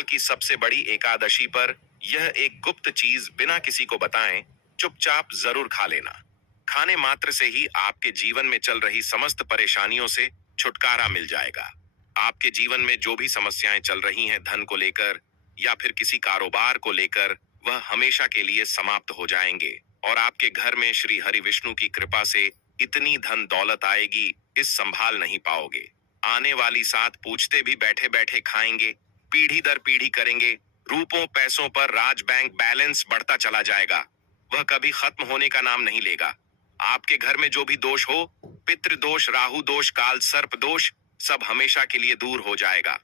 साल की सबसे बड़ी एकादशी पर यह एक गुप्त चीज बिना किसी को बताएं चुपचाप जरूर खा लेना। खाने मात्र से ही आपके जीवन में चल रही समस्त परेशानियों से छुटकारा मिल जाएगा। आपके जीवन में जो भी समस्याएं चल रही हैं धन को लेकर या फिर किसी कारोबार को लेकर, वह हमेशा के लिए समाप्त हो जाएंगे और आपके घर में श्री हरि विष्णु की कृपा से इतनी धन दौलत आएगी, इस संभाल नहीं पाओगे। आने वाली सात पूछते भी बैठे बैठे खाएंगे, पीढ़ी दर पीढ़ी करेंगे। रूपों पैसों पर राज बैंक बैलेंस बढ़ता चला जाएगा, वह कभी खत्म होने का नाम नहीं लेगा। आपके घर में जो भी दोष हो, पितृ दोष, राहु दोष, काल सर्प दोष, सब हमेशा के लिए दूर हो जाएगा।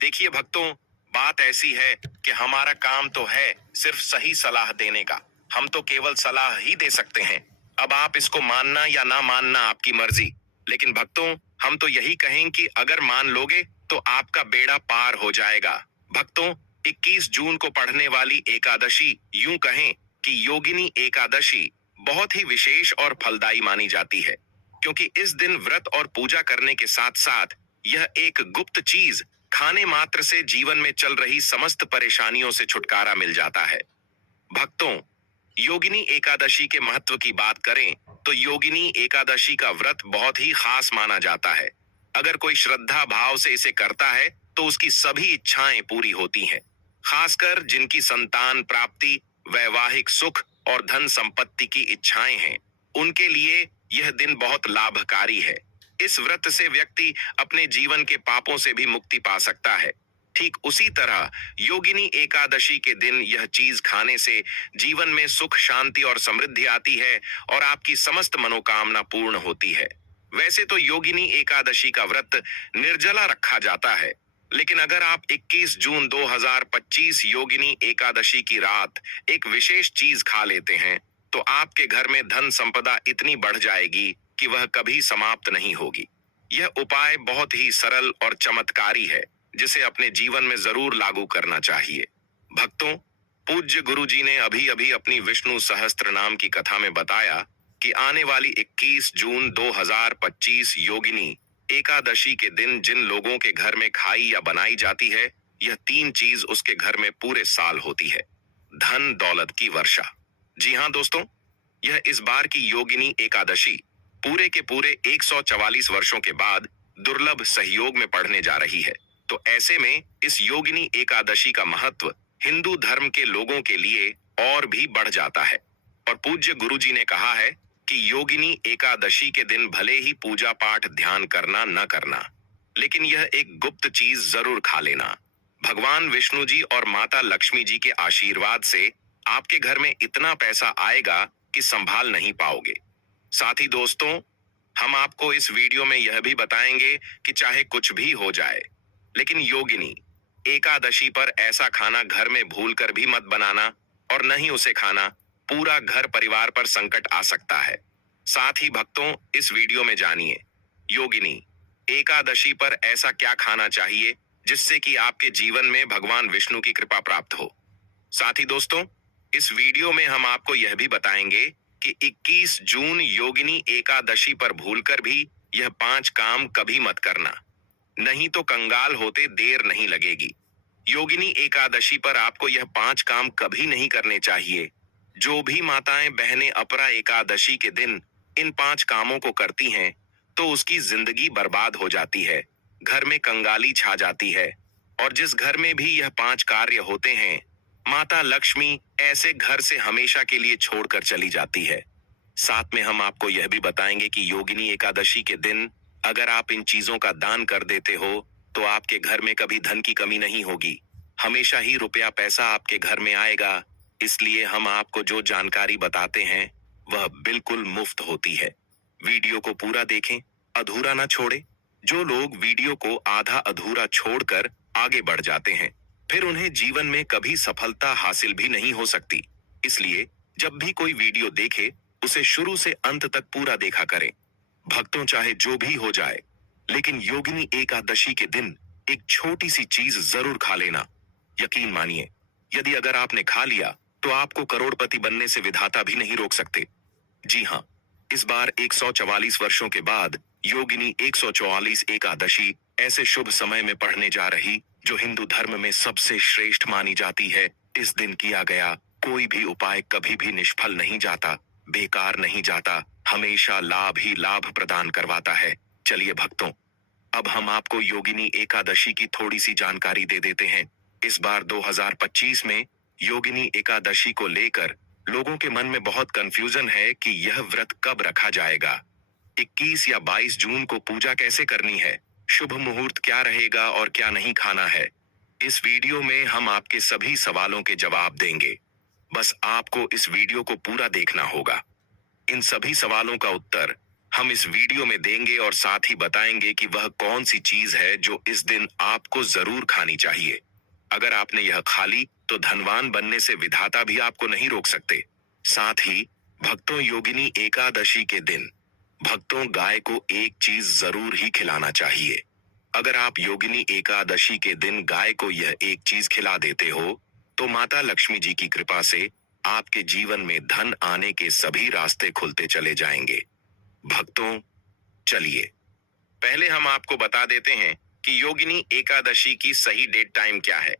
देखिए भक्तों, बात ऐसी है कि हमारा काम तो है सिर्फ सही सलाह देने का। हम तो केवल सलाह ही दे सकते हैं। अब आप इसको मानना या ना मानना आपकी मर्जी। लेकिन भक्तों, हम तो यही कहें कि अगर मान लोगे तो आपका बेड़ा पार हो जाएगा। भक्तों, 21 जून को पढ़ने वाली एकादशी, यूं कहें कि योगिनी एकादशी, बहुत ही विशेष और फलदायी मानी जाती है, क्योंकि इस दिन व्रत और पूजा करने के साथ साथ यह एक गुप्त चीज, खाने मात्र से जीवन में चल रही समस्त परेशानियों से छुटकारा मिल जाता है। भक्तों, योगिनी एकादशी के महत्व की बात करें तो योगिनी एकादशी का व्रत बहुत ही खास माना जाता है। अगर कोई श्रद्धा भाव से इसे करता है तो उसकी सभी इच्छाएं पूरी होती हैं। खासकर जिनकी संतान प्राप्ति, वैवाहिक सुख और धन संपत्ति की इच्छाएं हैं, उनके लिए यह दिन बहुत लाभकारी है। इस व्रत से व्यक्ति अपने जीवन के पापों से भी मुक्ति पा सकता है। ठीक उसी तरह योगिनी एकादशी के दिन यह चीज खाने से जीवन में सुख, शांति और समृद्धि आती है और आपकी समस्त मनोकामना पूर्ण होती है। वैसे तो योगिनी एकादशी का व्रत निर्जला रखा जाता है, लेकिन अगर आप 21 जून 2025 योगिनी एकादशी की रात एक विशेष चीज खा लेते हैं तो आपके घर में धन संपदा इतनी बढ़ जाएगी कि वह कभी समाप्त नहीं होगी। यह उपाय बहुत ही सरल और चमत्कारी है, जिसे अपने जीवन में जरूर लागू करना चाहिए। भक्तों, पूज्य गुरु जी ने अभी अभी अपनी विष्णु सहस्त्र नाम की कथा में बताया कि आने वाली 21 जून 2025 योगिनी एकादशी के दिन जिन लोगों के घर में खाई या बनाई जाती है, यह तीन चीज उसके घर में पूरे साल होती है। धन दौलत की वर्षा। जी हाँ दोस्तों, यह इस बार की योगिनी एकादशी पूरे के पूरे 144 वर्षों के बाद दुर्लभ सहयोग में पड़ने जा रही है। तो ऐसे में इस योगिनी एकादशी का महत्व हिंदू धर्म के लोगों के लिए और भी बढ़ जाता है। और पूज्य गुरु जी ने कहा है कि योगिनी एकादशी के दिन भले ही पूजा पाठ ध्यान करना न करना, लेकिन यह एक गुप्त चीज जरूर खा लेना। भगवान विष्णु जी और माता लक्ष्मी जी के आशीर्वाद से आपके घर में इतना पैसा आएगा कि संभाल नहीं पाओगे। साथ ही दोस्तों, हम आपको इस वीडियो में यह भी बताएंगे कि चाहे कुछ भी हो जाए, लेकिन योगिनी एकादशी पर ऐसा खाना घर में भूलकर भी मत बनाना, और न ही उसे खाना। पूरा घर परिवार पर संकट आ सकता है। साथ ही भक्तों, इस वीडियो में जानिए योगिनी एकादशी पर ऐसा क्या खाना चाहिए जिससे कि आपके जीवन में भगवान विष्णु की कृपा प्राप्त हो। साथ ही दोस्तों, इस वीडियो में हम आपको यह भी बताएंगे कि 21 जून योगिनी एकादशी पर भूलकर भी यह 5 काम कभी मत करना, नहीं तो कंगाल होते देर नहीं लगेगी। योगिनी एकादशी पर आपको यह 5 काम कभी नहीं करने चाहिए। जो भी माताएं बहनें अपरा एकादशी के दिन इन 5 कामों को करती हैं तो उसकी जिंदगी बर्बाद हो जाती है, घर में कंगाली छा जाती है, और जिस घर में भी यह 5 कार्य होते हैं, माता लक्ष्मी ऐसे घर से हमेशा के लिए छोड़कर चली जाती है। साथ में हम आपको यह भी बताएंगे कि योगिनी एकादशी के दिन अगर आप इन चीजों का दान कर देते हो तो आपके घर में कभी धन की कमी नहीं होगी, हमेशा ही रुपया पैसा आपके घर में आएगा। इसलिए हम आपको जो जानकारी बताते हैं वह बिल्कुल मुफ्त होती है। वीडियो को पूरा देखें, अधूरा ना छोड़े। जो लोग वीडियो को आधा अधूरा छोड़कर आगे बढ़ जाते हैं, फिर उन्हें जीवन में कभी सफलता हासिल भी नहीं हो सकती। इसलिए जब भी कोई वीडियो देखे उसे शुरू से अंत तक पूरा देखा करें। भक्तों, चाहे जो भी हो जाए, लेकिन योगिनी एकादशी के दिन एक छोटी सी चीज जरूर खा लेना। यकीन मानिए, यदि अगर आपने खा लिया तो आपको करोड़पति बनने से विधाता भी नहीं रोक सकते। जी हाँ, इस बार 144 वर्षों के बाद योगिनी 144 एकादशी ऐसे शुभ समय में पढ़ने जा रही जो हिंदू धर्म में सबसे श्रेष्ठ मानी जाती है, इस दिन किया गया कोई भी उपाय कभी भी निष्फल नहीं जाता, बेकार नहीं जाता, हमेशा लाभ ही लाभ प्रदान करवाता है। चलिए भक्तों, अब हम आपको योगिनी एकादशी की थोड़ी सी जानकारी दे देते हैं। इस बार 2025 में योगिनी एकादशी को लेकर लोगों के मन में बहुत कंफ्यूजन है कि यह व्रत कब रखा जाएगा। 21 या 22 जून को पूजा कैसे करनी है, शुभ मुहूर्त क्या रहेगा और क्या नहीं खाना है। इस वीडियो में हम आपके सभी सवालों के जवाब देंगे। बस आपको इस वीडियो को पूरा देखना होगा। इन सभी सवालों का उत्तर हम इस वीडियो में देंगे और साथ ही बताएंगे कि वह कौन सी चीज है जो इस दिन आपको जरूर खानी चाहिए। अगर आपने यह खा ली तो धनवान बनने से विधाता भी आपको नहीं रोक सकते। साथ ही भक्तों, योगिनी एकादशी के दिन भक्तों गाय को एक चीज जरूर ही खिलाना चाहिए। अगर आप योगिनी एकादशी के दिन गाय को यह एक चीज खिला देते हो तो माता लक्ष्मी जी की कृपा से आपके जीवन में धन आने के सभी रास्ते खुलते चले जाएंगे। भक्तों, चलिए पहले हम आपको बता देते हैं कि योगिनी एकादशी की सही डेट टाइम क्या है।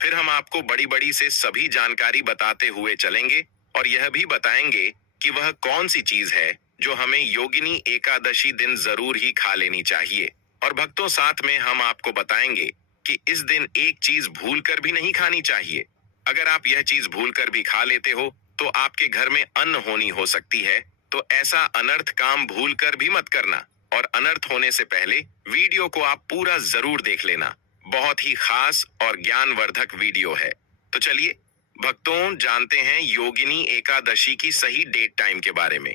फिर हम आपको बड़ी बड़ी से सभी जानकारी बताते हुए चलेंगे और यह भी बताएंगे कि वह कौन सी चीज है जो हमें योगिनी एकादशी दिन जरूर ही खा लेनी चाहिए। और भक्तों, साथ में हम आपको बताएंगे कि इस दिन एक चीज भूल कर भी नहीं खानी चाहिए। अगर आप यह चीज भूल कर भी खा लेते हो तो आपके घर में अन्न होनी हो सकती है, तो ऐसा अनर्थ काम भूल कर भी मत करना। और अनर्थ होने से पहले वीडियो को आप पूरा जरूर देख लेना। बहुत ही खास और ज्ञानवर्धक वीडियो है। तो चलिए भक्तों, जानते हैं योगिनी एकादशी की सही डेट टाइम के बारे में।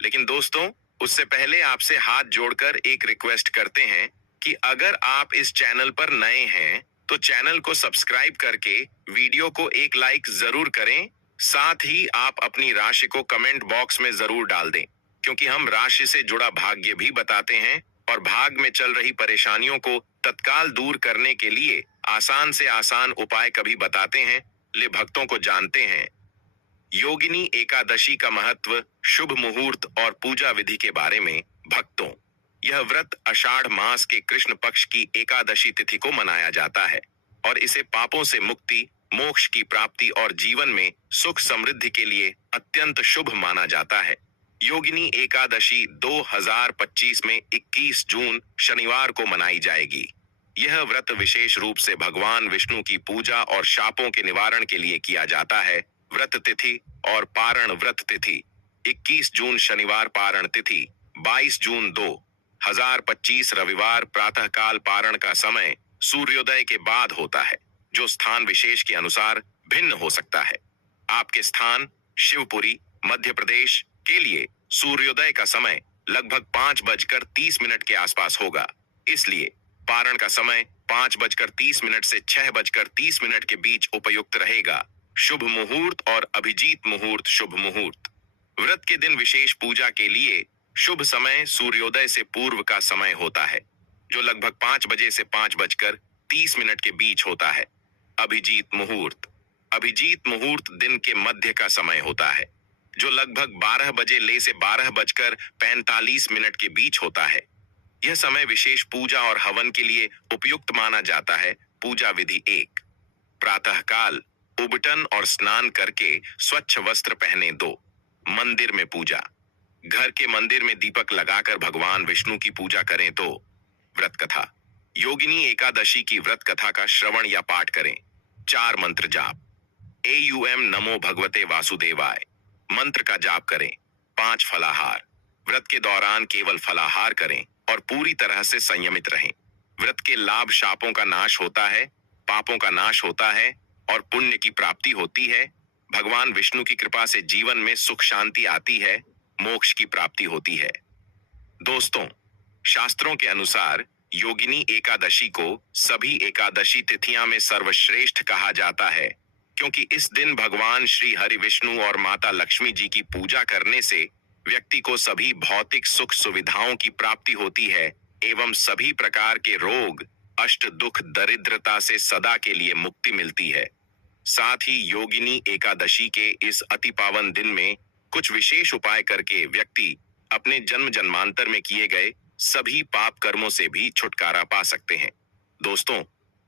लेकिन दोस्तों, उससे पहले आपसे हाथ जोड़कर एक रिक्वेस्ट करते हैं कि अगर आप इस चैनल पर नए हैं तो चैनल को सब्सक्राइब करके वीडियो को एक लाइक जरूर करें। साथ ही आप अपनी राशि को कमेंट बॉक्स में जरूर डाल दें, क्योंकि हम राशि से जुड़ा भाग्य भी बताते हैं और भाग में चल रही परेशानियों को तत्काल दूर करने के लिए आसान से आसान उपाय कभी बताते हैं। ले भक्तों को जानते हैं योगिनी एकादशी का महत्व, शुभ मुहूर्त और पूजा विधि के बारे में। भक्तों, यह व्रत आषाढ़ मास के कृष्ण पक्ष की एकादशी तिथि को मनाया जाता है और इसे पापों से मुक्ति, मोक्ष की प्राप्ति और जीवन में सुख समृद्धि के लिए अत्यंत शुभ माना जाता है। योगिनी एकादशी 2025 में 21 जून शनिवार को मनाई जाएगी। यह व्रत विशेष रूप से भगवान विष्णु की पूजा और शापों के निवारण के लिए किया जाता है। व्रत तिथि और पारण व्रत तिथि: 21 जून शनिवार पारण तिथि, 22 जून 2025 रविवार प्रातःकाल पारण का समय सूर्योदय के बाद होता है, जो स्थान विशेष के अनुसार भिन्न हो सकता है। आपके स्थान शिवपुरी, मध्य प्रदेश के लिए सूर्योदय का समय लगभग 5:30 के आसपास होगा। इसलिए पारण का समय 5:30 से 6:30 के बीच उपयुक्त रहेगा। शुभ मुहूर्त और अभिजीत मुहूर्त: शुभ मुहूर्त: व्रत के दिन विशेष पूजा के लिए शुभ समय सूर्योदय से पूर्व का समय होता है, जो लगभग 5 बजे से 5:30 के बीच होता है। अभिजीत मुहूर्त: अभिजीत मुहूर्त दिन के मध्य का समय होता है, जो लगभग 12 बजे से 12:45 के बीच होता है। यह समय विशेष पूजा और हवन के लिए उपयुक्त माना जाता है। पूजा विधि: 1. प्रातःकाल उबटन और स्नान करके स्वच्छ वस्त्र पहने। 2. मंदिर में पूजा: घर के मंदिर में दीपक लगाकर भगवान विष्णु की पूजा करें। तो व्रत कथा: योगिनी एकादशी की व्रत कथा का श्रवण या पाठ करें। 4 मंत्र जाप: एयूएम नमो भगवते वासुदेवाय मंत्र का जाप करें। 5 फलाहार: व्रत के दौरान केवल फलाहार करें और पूरी तरह से संयमित रहें। व्रत के लाभ: शापों का नाश होता है, पापों का नाश होता है और पुण्य की प्राप्ति होती है। भगवान विष्णु की कृपा से जीवन में सुख शांति आती है, मोक्ष की प्राप्ति होती है। दोस्तों, शास्त्रों के अनुसार योगिनी एकादशी को सभी एकादशी तिथियां में सर्वश्रेष्ठ कहा जाता है, क्योंकि इस दिन भगवान श्री हरि विष्णु और माता लक्ष्मी जी की पूजा करने से व्यक्ति को सभी भौतिक सुख सुविधाओं की प्राप्ति होती है एवं सभी प्रकार के रोग, अष्ट दुख, दरिद्रता से सदा के लिए मुक्ति मिलती है। साथ ही योगिनी एकादशी के इस अति पावन दिन में कुछ विशेष उपाय करके व्यक्ति अपने जन्म जन्मांतर में किए गए सभी पाप कर्मों से भी छुटकारा पा सकते हैं। दोस्तों,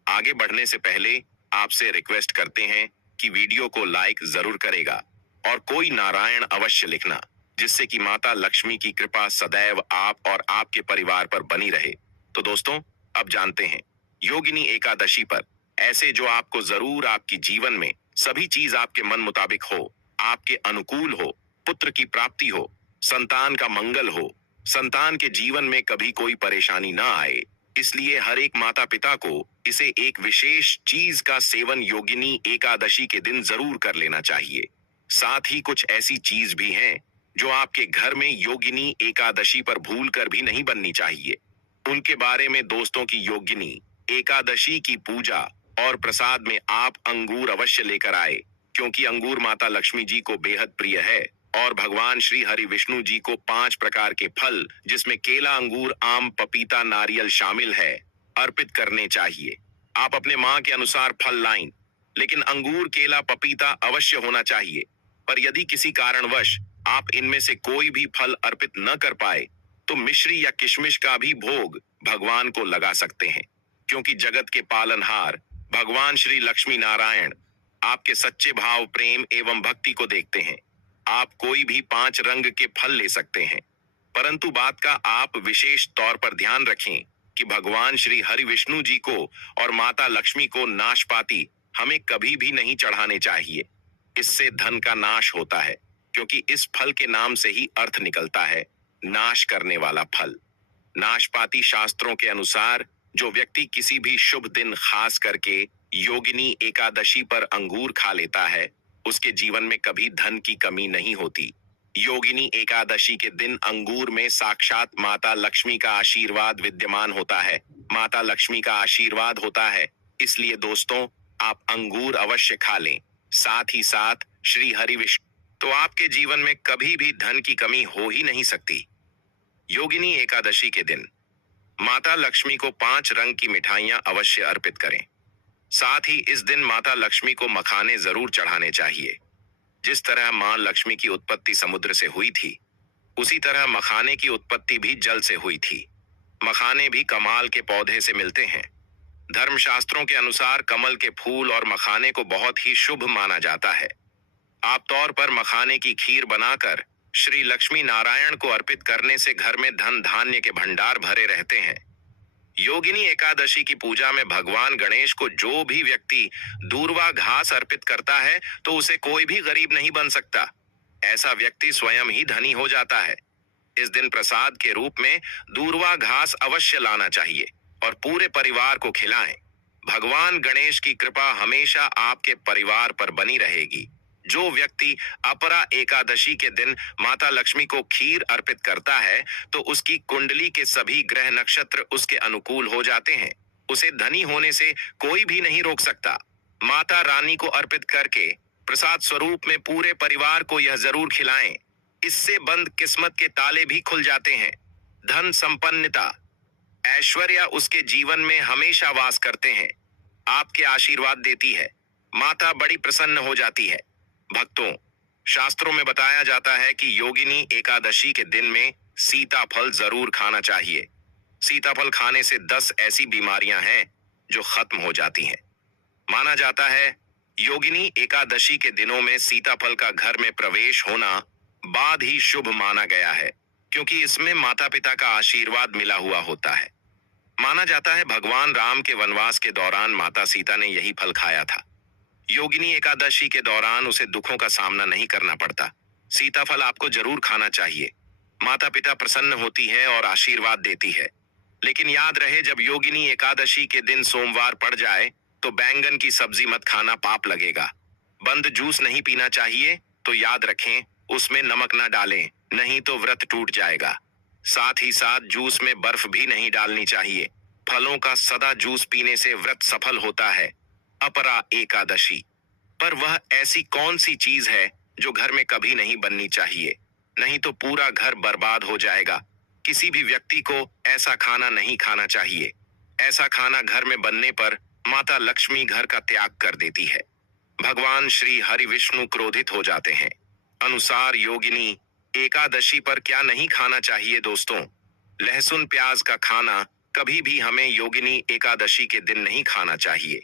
आगे बढ़ने से पहले आपसे रिक्वेस्ट करते हैं कि वीडियो को लाइक जरूर करेगा और कोई नारायण अवश्य लिखना, जिससे कि माता लक्ष्मी की कृपा सदैव आप और आपके परिवार पर बनी रहे। तो दोस्तों, अब जानते हैं योगिनी एकादशी पर ऐसे जो आपको जरूर आपकी जीवन में सभी चीज आपके मन मुताबिक हो, आपके अनुकूल हो, पुत्र की प्राप्ति हो, संतान का मंगल हो, संतान के जीवन में कभी कोई परेशानी ना आए। इसलिए हर एक माता पिता को इसे एक विशेष चीज का सेवन योगिनी एकादशी के दिन जरूर कर लेना चाहिए। साथ ही कुछ ऐसी चीज भी हैं जो आपके घर में योगिनी एकादशी पर भूल कर भी नहीं बननी चाहिए। उनके बारे में दोस्तों की योगिनी एकादशी की पूजा और प्रसाद में आप अंगूर अवश्य लेकर आए, क्योंकि अंगूर माता लक्ष्मी जी को बेहद प्रिय है और भगवान श्री हरि विष्णु जी को 5 प्रकार के फल, जिसमें केला, अंगूर, आम, पपीता, नारियल शामिल है, अर्पित करने चाहिए। आप अपने माँ के अनुसार फल लाएं, लेकिन अंगूर, केला, पपीता अवश्य होना चाहिए। पर यदि किसी कारणवश आप इनमें से कोई भी फल अर्पित न कर पाए तो मिश्री या किशमिश का भी भोग भगवान को लगा सकते हैं, क्योंकि जगत के पालनहार भगवान श्री लक्ष्मी नारायण आपके सच्चे भाव, प्रेम एवं भक्ति को देखते हैं। आप कोई भी 5 रंग के फल ले सकते हैं, परंतु बात का आप विशेष तौर पर ध्यान रखें कि भगवान श्री हरि विष्णु जी को और माता लक्ष्मी को नाशपाती हमें कभी भी नहीं चढ़ाने चाहिए। इससे धन का नाश होता है, क्योंकि इस फल के नाम से ही अर्थ निकलता है नाश करने वाला फल। नाशपाती शास्त्रों के अनुसार जो व्यक्ति किसी भी शुभ दिन, खास करके योगिनी एकादशी पर अंगूर खा लेता है, उसके जीवन में कभी धन की कमी नहीं होती। योगिनी एकादशी के दिन अंगूर में साक्षात माता लक्ष्मी का आशीर्वाद विद्यमान होता है। माता लक्ष्मी का आशीर्वाद होता है, इसलिए दोस्तों आप अंगूर अवश्य खा लें। साथ ही साथ श्री हरि विष्णु, तो आपके जीवन में कभी भी धन की कमी हो ही नहीं सकती। योगिनी एकादशी के दिन माता लक्ष्मी को 5 रंग की मिठाइयां अवश्य अर्पित करें। साथ ही इस दिन माता लक्ष्मी को मखाने जरूर चढ़ाने चाहिए। जिस तरह मां लक्ष्मी की उत्पत्ति समुद्र से हुई थी, उसी तरह मखाने की उत्पत्ति भी जल से हुई थी। मखाने भी कमाल के पौधे से मिलते हैं। धर्मशास्त्रों के अनुसार कमल के फूल और मखाने को बहुत ही शुभ माना जाता है। आप तौर पर मखाने की खीर बनाकर श्री लक्ष्मी नारायण को अर्पित करने से घर में धन धान्य के भंडार भरे रहते हैं। योगिनी एकादशी की पूजा में भगवान गणेश को जो भी व्यक्ति दूर्वा घास अर्पित करता है, तो उसे कोई भी गरीब नहीं बन सकता। ऐसा व्यक्ति स्वयं ही धनी हो जाता है। इस दिन प्रसाद के रूप में दूर्वा घास अवश्य लाना चाहिए और पूरे परिवार को खिलाएं। भगवान गणेश की कृपा हमेशा आपके परिवार पर बनी रहेगी। जो व्यक्ति अपरा एकादशी के दिन माता लक्ष्मी को खीर अर्पित करता है, तो उसकी कुंडली के सभी ग्रह नक्षत्र उसके अनुकूल हो जाते हैं। उसे धनी होने से कोई भी नहीं रोक सकता। माता रानी को अर्पित करके प्रसाद स्वरूप में पूरे परिवार को यह जरूर खिलाएं। इससे बंद किस्मत के ताले भी खुल जाते हैं। धन संपन्नता, ऐश्वर्य उसके जीवन में हमेशा वास करते हैं। आपके आशीर्वाद देती है। माता बड़ी प्रसन्न हो जाती है। भक्तों, शास्त्रों में बताया जाता है कि योगिनी एकादशी के दिन में सीताफल जरूर खाना चाहिए। सीताफल खाने से 10 ऐसी बीमारियां हैं जो खत्म हो जाती हैं। माना जाता है योगिनी एकादशी के दिनों में सीताफल का घर में प्रवेश होना बाद ही शुभ माना गया है, क्योंकि इसमें माता पिता का आशीर्वाद मिला हुआ होता है। माना जाता है भगवान राम के वनवास के दौरान माता सीता ने यही फल खाया था। योगिनी एकादशी के दौरान उसे दुखों का सामना नहीं करना पड़ता। सीताफल आपको जरूर खाना चाहिए। माता पिता प्रसन्न होती है और आशीर्वाद देती है। लेकिन याद रहे, जब योगिनी एकादशी के दिन सोमवार पड़ जाए तो बैंगन की सब्जी मत खाना, पाप लगेगा। बंद जूस नहीं पीना चाहिए, तो याद रखें उसमें नमक ना डालें, नहीं तो व्रत टूट जाएगा। साथ ही साथ जूस में बर्फ भी नहीं डालनी चाहिए। फलों का सदा जूस पीने से व्रत सफल होता है। अपरा एकादशी पर वह ऐसी कौन सी चीज है जो घर में कभी नहीं बननी चाहिए, नहीं तो पूरा घर बर्बाद हो जाएगा। किसी भी व्यक्ति को ऐसा खाना नहीं खाना चाहिए। ऐसा खाना घर में बनने पर माता लक्ष्मी घर का त्याग कर देती है। भगवान श्री हरि विष्णु क्रोधित हो जाते हैं। अनुसार योगिनी एकादशी पर क्या नहीं खाना चाहिए दोस्तों? लहसुन प्याज का खाना कभी भी हमें योगिनी एकादशी के दिन नहीं खाना चाहिए,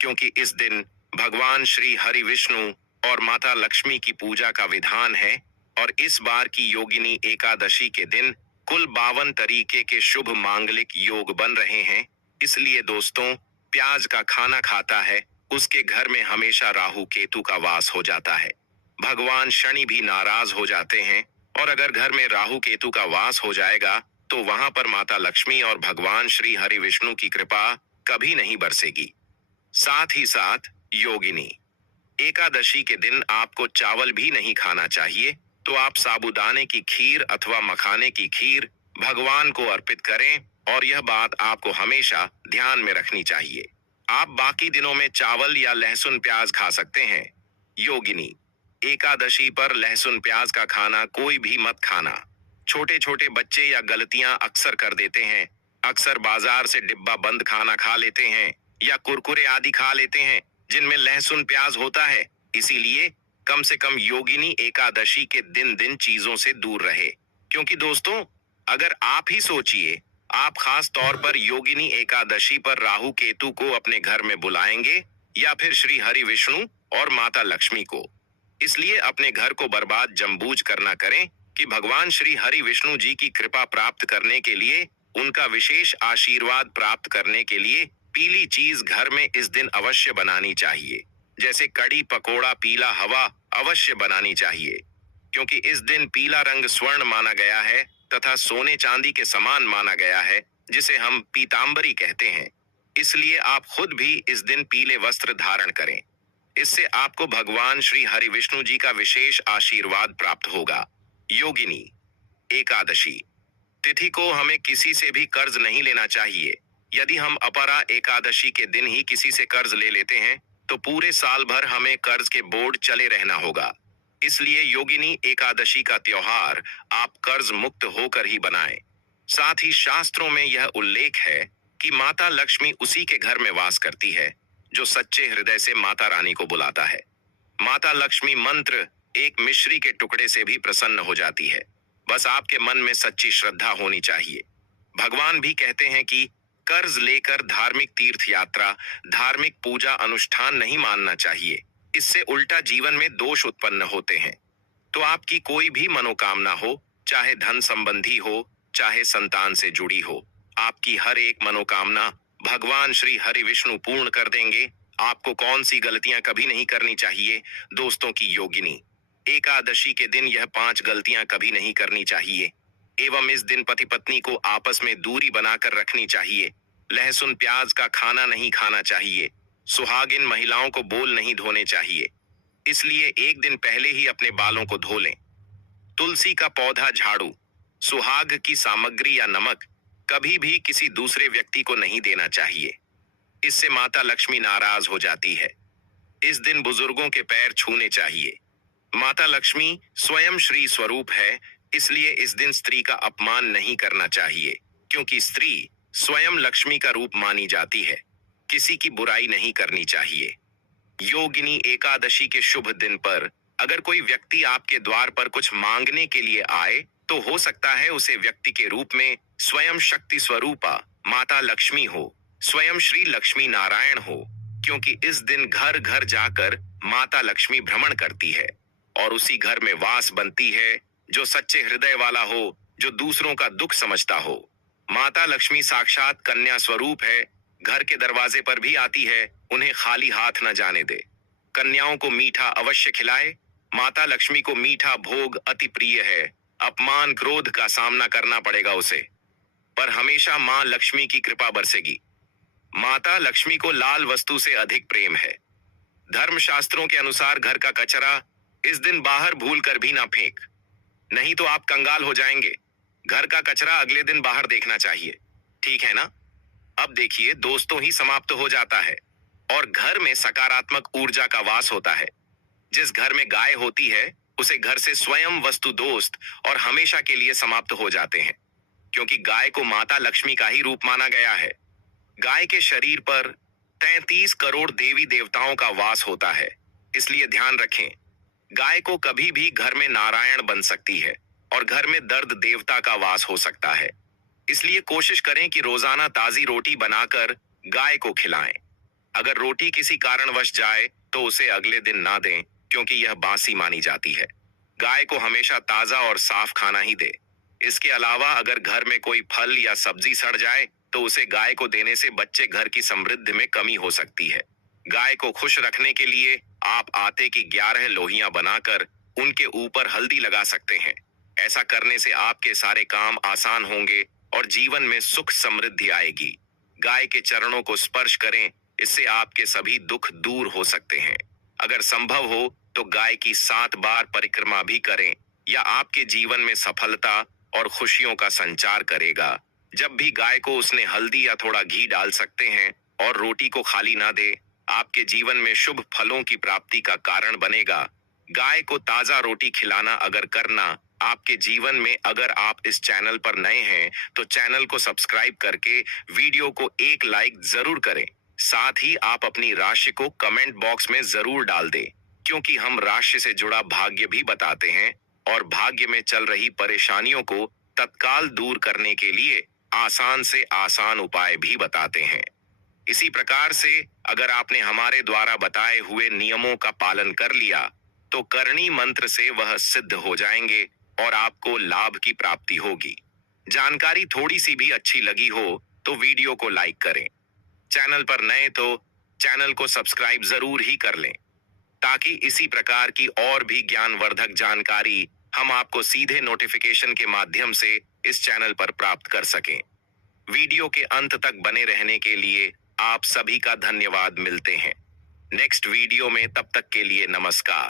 क्योंकि इस दिन भगवान श्री हरि विष्णु और माता लक्ष्मी की पूजा का विधान है। और इस बार की योगिनी एकादशी के दिन कुल 52 तरीके के शुभ मांगलिक योग बन रहे हैं। इसलिए दोस्तों, प्याज का खाना खाता है उसके घर में हमेशा राहु केतु का वास हो जाता है। भगवान शनि भी नाराज हो जाते हैं, और अगर घर में राहु केतु का वास हो जाएगा तो वहां पर माता लक्ष्मी और भगवान श्री हरि विष्णु की कृपा कभी नहीं बरसेगी। साथ ही साथ योगिनी एकादशी के दिन आपको चावल भी नहीं खाना चाहिए। तो आप साबूदाने की खीर अथवा मखाने की खीर भगवान को अर्पित करें, और यह बात आपको हमेशा ध्यान में रखनी चाहिए। आप बाकी दिनों में चावल या लहसुन प्याज खा सकते हैं। योगिनी एकादशी पर लहसुन प्याज का खाना कोई भी मत खाना। छोटे छोटे बच्चे या गलतियां अक्सर कर देते हैं। अक्सर बाजार से डिब्बा बंद खाना खा लेते हैं या कुरकुरे आदि खा लेते हैं जिनमें लहसुन प्याज होता है। इसीलिए कम से कम योगिनी एकादशी के दिन दिन चीजों से दूर रहे। क्योंकि दोस्तों, अगर आप ही सोचिए, आप खास तौर पर योगिनी एकादशी पर राहु केतु को अपने घर में बुलाएंगे या फिर श्री हरि विष्णु और माता लक्ष्मी को। इसलिए अपने घर को बर्बाद जमबूझ करना करें कि भगवान श्री हरि विष्णु जी की कृपा प्राप्त करने के लिए, उनका विशेष आशीर्वाद प्राप्त करने के लिए पीली चीज घर में इस दिन अवश्य बनानी चाहिए। जैसे कड़ी पकोड़ा, पीला हवा अवश्य बनानी चाहिए, क्योंकि इस दिन पीला रंग स्वर्ण माना गया है तथा सोने चांदी के समान माना गया है, जिसे हम पीतांबरी कहते हैं। इसलिए आप खुद भी इस दिन पीले वस्त्र धारण करें। इससे आपको भगवान श्री हरि विष्णु जी का विशेष आशीर्वाद प्राप्त होगा। योगिनी एकादशी तिथि को हमें किसी से भी कर्ज नहीं लेना चाहिए। यदि हम अपरा एकादशी के दिन ही किसी से कर्ज ले लेते हैं तो पूरे साल भर हमें कर्ज के बोझ चले रहना होगा। इसलिए योगिनी एकादशी का त्योहार आप कर्ज मुक्त होकर ही बनाएं। साथ ही शास्त्रों में यह उल्लेख है कि माता लक्ष्मी उसी के घर में वास करती है जो सच्चे हृदय से माता रानी को बुलाता है। माता लक्ष्मी मंत्र एक मिश्री के टुकड़े से भी प्रसन्न हो जाती है। बस आपके मन में सच्ची श्रद्धा होनी चाहिए। भगवान भी कहते हैं कि कर्ज लेकर धार्मिक तीर्थ यात्रा, धार्मिक पूजा अनुष्ठान नहीं मानना चाहिए। इससे उल्टा जीवन में दोष उत्पन्न होते हैं। तो आपकी कोई भी मनोकामना हो, चाहे धन संबंधी हो, चाहे संतान से जुड़ी हो, आपकी हर एक मनोकामना भगवान श्री हरि विष्णु पूर्ण कर देंगे। आपको कौन सी गलतियां कभी नहीं करनी चाहिए दोस्तों की योगिनी एकादशी के दिन यह 5 गलतियां कभी नहीं करनी चाहिए। एवं इस दिन पति पत्नी को आपस में दूरी बनाकर रखनी चाहिए। लहसुन प्याज का खाना नहीं खाना चाहिए। सुहागिन महिलाओं को बोल नहीं धोने चाहिए। इसलिए एक दिन पहले ही अपने बालों को धो लें। तुलसी का पौधा, झाड़ू, सुहाग की सामग्री या नमक कभी भी किसी दूसरे व्यक्ति को नहीं देना चाहिए। इससे माता लक्ष्मी नाराज हो जाती है। इस दिन बुजुर्गों के पैर छूने चाहिए। माता लक्ष्मी स्वयं श्री स्वरूप है, इसलिए इस दिन स्त्री का अपमान नहीं करना चाहिए, क्योंकि स्त्री स्वयं लक्ष्मी का रूप मानी जाती है। किसी की बुराई नहीं करनी चाहिए। योगिनी एकादशी के शुभ दिन पर अगर कोई व्यक्ति आपके द्वार पर कुछ मांगने के लिए आए तो हो सकता है उसे व्यक्ति के रूप में स्वयं शक्ति स्वरूपा माता लक्ष्मी हो, स्वयं श्री लक्ष्मी नारायण हो, क्योंकि इस दिन घर घर जाकर माता लक्ष्मी भ्रमण करती है और उसी घर में वास बनती है जो सच्चे हृदय वाला हो, जो दूसरों का दुख समझता हो। माता लक्ष्मी साक्षात कन्या स्वरूप है। घर के दरवाजे पर भी आती है। उन्हें खाली हाथ न जाने दे। कन्याओं को मीठा अवश्य खिलाए। माता लक्ष्मी को मीठा भोग अति प्रिय है। अपमान क्रोध का सामना करना पड़ेगा उसे, पर हमेशा मां लक्ष्मी की कृपा बरसेगी। माता लक्ष्मी को लाल वस्तु से अधिक प्रेम है। धर्मशास्त्रों के अनुसार घर का कचरा इस दिन बाहर भूल कर भी ना फेंक, नहीं तो आप कंगाल हो जाएंगे। घर का कचरा अगले दिन बाहर देखना चाहिए, ठीक है ना? अब देखिए, दोस्तों ही समाप्त हो जाता है और घर में सकारात्मक ऊर्जा का वास होता है। जिस घर में गाय होती है उसे घर से स्वयं वस्तु दोस्त और हमेशा के लिए समाप्त हो जाते हैं, क्योंकि गाय को माता लक्ष्मी का ही रूप माना गया है। गाय के शरीर पर 33 करोड़ देवी देवताओं का वास होता है। इसलिए ध्यान रखें, गाय को कभी भी घर में नारायण बन सकती है और घर में दर्द देवता का वास हो सकता है। इसलिए कोशिश करें कि रोजाना ताजी रोटी बनाकर गाय को खिलाएं। अगर रोटी किसी कारणवश जाए तो उसे अगले दिन ना दें, क्योंकि यह बासी मानी जाती है। गाय को हमेशा ताजा और साफ खाना ही दे। इसके अलावा अगर घर में कोई फल या सब्जी सड़ जाए तो उसे गाय को देने से बच्चे घर की समृद्धि में कमी हो सकती है। गाय को खुश रखने के लिए आप आटे की 11 लोहियां बनाकर उनके ऊपर हल्दी लगा सकते हैं। ऐसा करने से आपके सारे काम आसान होंगे और जीवन में सुख समृद्धि आएगी। गाय के चरणों को स्पर्श करें, इससे आपके सभी दुख दूर हो सकते हैं। अगर संभव हो तो गाय की 7 बार परिक्रमा भी करें, या आपके जीवन में सफलता और खुशियों का संचार करेगा। जब भी गाय को उसने हल्दी या थोड़ा घी डाल सकते हैं और रोटी को खाली ना दे, आपके जीवन में शुभ फलों की प्राप्ति का कारण बनेगा। गाय को ताजा रोटी खिलाना अगर करना आपके जीवन में, अगर आप इस चैनल पर नए हैं तो चैनल को सब्सक्राइब करके वीडियो को एक लाइक जरूर करें। साथ ही आप अपनी राशि को कमेंट बॉक्स में जरूर डाल दें, क्योंकि हम राशि से जुड़ा भाग्य भी बताते हैं और भाग्य में चल रही परेशानियों को तत्काल दूर करने के लिए आसान से आसान उपाय भी बताते हैं। इसी प्रकार से अगर आपने हमारे द्वारा बताए हुए नियमों का पालन कर लिया तो करणी मंत्र से वह सिद्ध हो जाएंगे और आपको लाभ की प्राप्ति होगी। जानकारी थोड़ी सी भी अच्छी लगी हो तो वीडियो को लाइक करें। चैनल पर नए तो चैनल को सब्सक्राइब जरूर ही कर लें, ताकि इसी प्रकार की और भी ज्ञानवर्धक जानकारी हम आपको सीधे नोटिफिकेशन के माध्यम से इस चैनल पर प्राप्त कर सकें। वीडियो के अंत तक बने रहने के लिए आप सभी का धन्यवाद। मिलते हैं नेक्स्ट वीडियो में, तब तक के लिए नमस्कार।